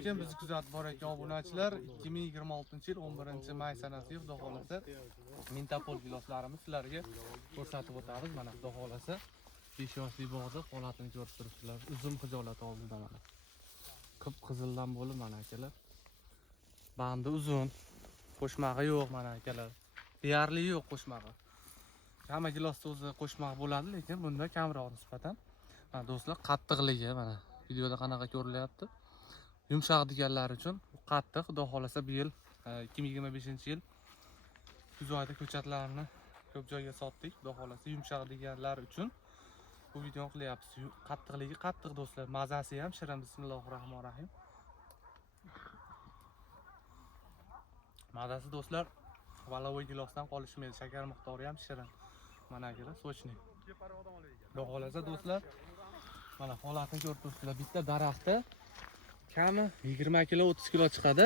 Lekin bizni kuzatib borayotgan obunachilar 2026-yil 11-may sanasiga xudo xolasa Mintapol giloslarimiz sizlarga ko'rsatib o'tamiz. Mana xudo xolasa 5 yoshli bog'da holatini ko'rib turibsizlar. Uzum xijolat oldida mana. Qip-qizildan bo'lib mana akalar. Bandi uzun, qo'shmag'i yo'q mana akalar. Deyarli yo'q qo'shmag'i. Hamma gilosda o'zi qo'shmaq bo'ladi, lekin bunda kamroq nisbatan. Mana do'stlar, qattiqligi mana videoda qanaqa ko'rilyapti. Yumshoq deganlar uchun qattiq, xudo xolasa bu yil 2025-yil kuz oyida ko'chatlarni ko'p joyga sotdik. Xudo xolasa yumshoq deganlar uchun bu videoni qilyapmiz. Qattiqligi qattiq do'stlar, mazasi ham shirin. Bismillahirrohmanirrohim. Mazasi do'stlar valovoy gilosdan qolishmaydi. Shakar miqdori ham shirin. Mana akalar, sochni. Xudo xolasa do'stlar, mana holatini ko'rib turibsizlar. Bitta daraxtda kami 20 kilo 30 kilo chiqadi.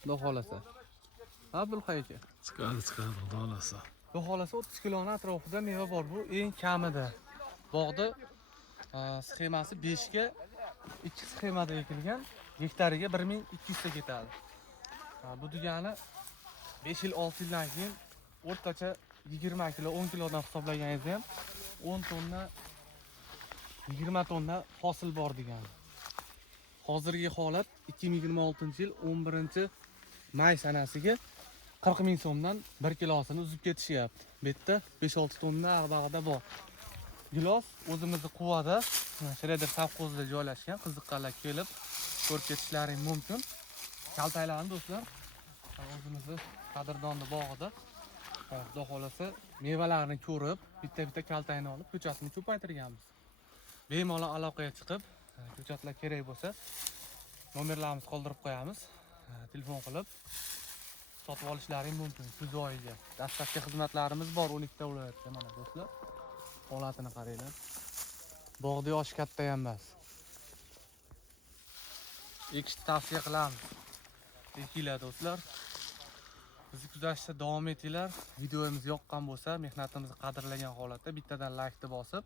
Xudo xolasa. Ha, Bulqay aka. Chiqadi, xudo xolasa. Xudo xolasa 30 kiloning atrofida meva bor. Bu eng kamida. Bog'da sxemasi 5 ga 2 sxemada ekilgan, hektariga 1200 ta ketadi. Bu degani 5 yil 6 yildan keyin o'rtacha 20 kilo 10 kilodan hisoblaganingizda ham 10 tonna 20 tonna hosil bor degani. Hozirgi holat 2026-yil 11-may sanasiga 40 ming so'mdan 1 kilosini uzib ketishyapti. Bu yerda 5-6 tonna ag'dag'ida bor. Gilos o'zimizni quvada, Shredder savxozida joylashgan. Qiziqqanlar kelib ko'rib ketishlaring mumkin. Kaltaylarni do'stlar, o'zimizni qadrdonni bog'ida xudo xolasa mevalarni ko'rib, bitta-bitta kaltayni olib ko'chatni ko'paytirganmiz. Bemalol aloqaga chiqib, ko'chatlar kerak bo'lsa, nomerlarimizni qoldirib qo'yamiz. Telefon qilib sotib olishlaring mumkin kuz oyiga. Dastlabki xizmatlarimiz bor 12 ta viloyatda mana do'stlar. Holatini qaranglar. Bog'da yoshi katta ham emas. Ekishni tavsiya qilamiz. Ekinglar do'stlar. Bizni kuzatishda davom etinglar. Videomiz yoqqan bo'lsa, mehnatimizni qadrlagan holatda bittadan laykni bosib,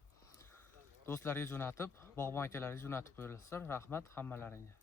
do'stlarga jo'natib, bog'bon akalarga jo'natib qo'yinglar. Rahmat hammalaringga.